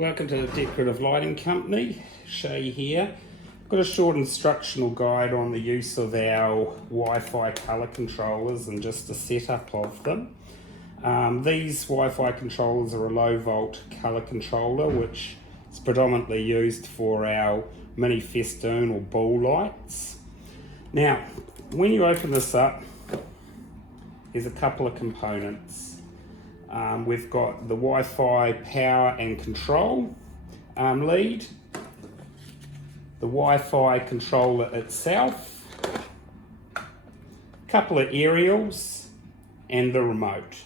Welcome to the Decorative Lighting Company. Shay here. I've got a short instructional guide on the use of our Wi-Fi colour controllers and just a setup of them. These Wi-Fi controllers are a low volt colour controller which is predominantly used for our mini festoon or ball lights. Now, when you open this up, there's a couple of components. We've got the Wi-Fi power and control lead, the Wi-Fi controller itself, a couple of aerials, and the remote.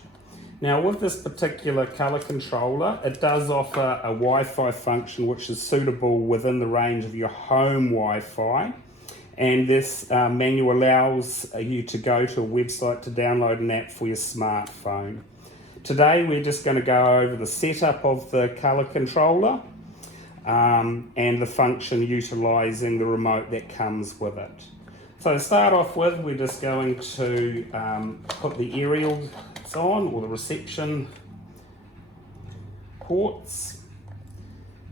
Now with this particular colour controller, it does offer a Wi-Fi function which is suitable within the range of your home Wi-Fi, and this menu allows you to go to a website to download an app for your smartphone. Today we're just going to go over the setup of the colour controller and the function utilising the remote that comes with it. So to start off with, we're just going to put the aerials on, or the reception ports.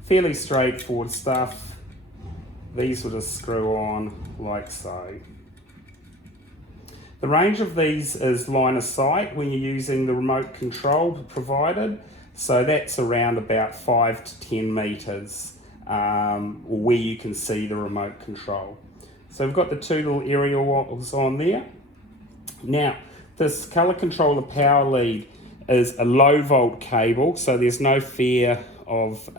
Fairly straightforward stuff. These will just screw on like so. The range of these is line of sight when you're using the remote control provided, so that's around about 5 to 10 metres where you can see the remote control. So we've got the two little aerials on there. Now, this colour controller power lead is a low volt cable, so there's no fear of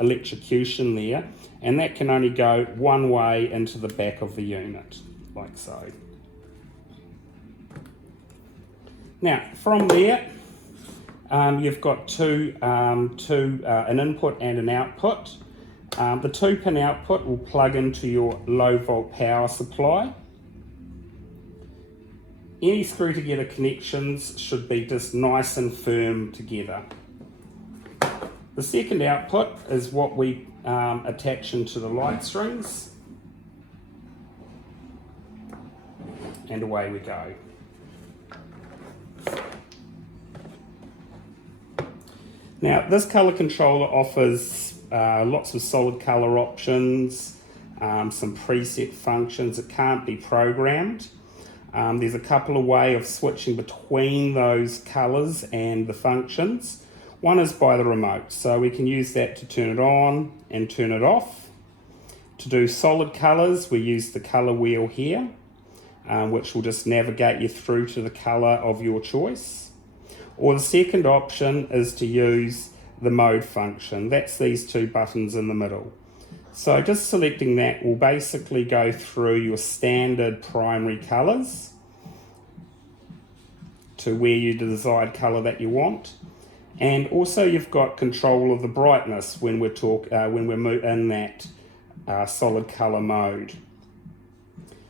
electrocution there, and that can only go one way into the back of the unit, like so. Now, from there, you've got an input and an output. The 2-pin output will plug into your low volt power supply. Any screw together connections should be just nice and firm together. The second output is what we attach into the light strings. And away we go. Now, this colour controller offers lots of solid colour options, some preset functions. It can't be programmed. There's a couple of ways of switching between those colours and the functions. One is by the remote, so we can use that to turn it on and turn it off. To do solid colours, we use the colour wheel here, which will just navigate you through to the colour of your choice. Or the second option is to use the mode function. That's these two buttons in the middle. So just selecting that will basically go through your standard primary colours to where you desired colour that you want. And also you've got control of the brightness when we're in that solid colour mode.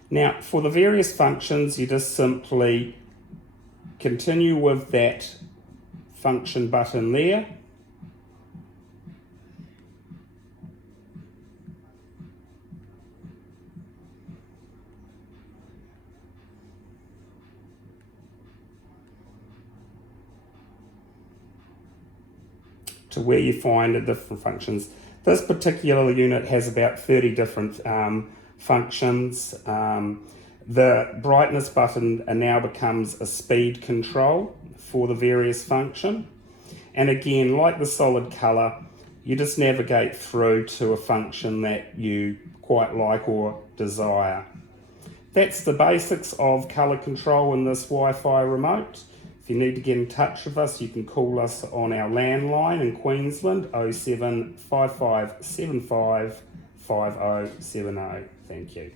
Now for the various functions, you just simply continue with that function button there. To where you find the different functions. This particular unit has about 30 different functions. The brightness button now becomes a speed control for the various function. And again, like the solid colour, you just navigate through to a function that you quite like or desire. That's the basics of colour control in this Wi-Fi remote. If you need to get in touch with us, you can call us on our landline in Queensland, 075575 5070. Thank you.